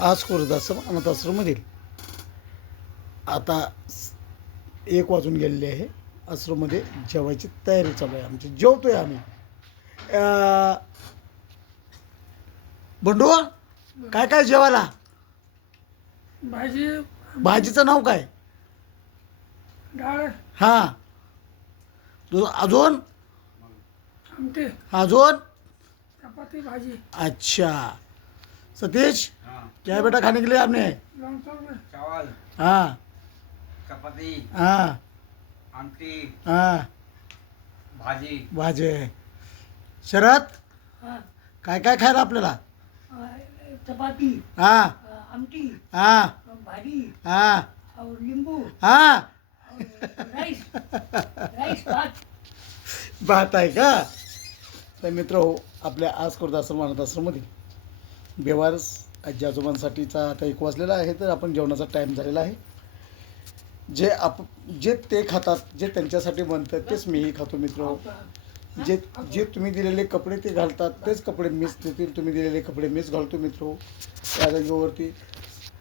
आज खुर्दाश्रम अनाथाश्रममधील आता 1 वाजून गेलेले आहे. आश्रममध्ये जेवायची तयारी चालू आहे. आमची जेवतोय आम्ही. बंडू, काय काय जेवायला? भाजी, भाजीचं नाव काय? डाळ, हां. अजून आमटी, अजून चपाती, भाजी, अच्छा. सतीश, क्या बेटा खाने के लिए आपने? लोणचं, चावल, हाँ चपाती, हाँ आमटी, हाँ भाजी. भाजी. शरद, हा, काय काय खायला आपल्याला? चपाती, हाँ आमटी, हाँ भाजी हाँ और नींबू हाँ. राईस राईस भात. बात आहे का? तर मित्र हो, आपल्या आज खुर्दाश्रम अनाथाश्रममध्ये बेवारस आजी आजोबांसाठीचा आता 1 वाजलेला आहे. तर आपण जेवणाचा टाईम झालेला आहे. जे ते खातात, जे त्यांच्यासाठी बनतं तेच मीही खातो मित्र. जे जे तुम्ही दिलेले कपडे ते घालतात तेच कपडे मीच देतील. तुम्ही दिलेले कपडे मीच घालतो मित्र. त्या जागेवरती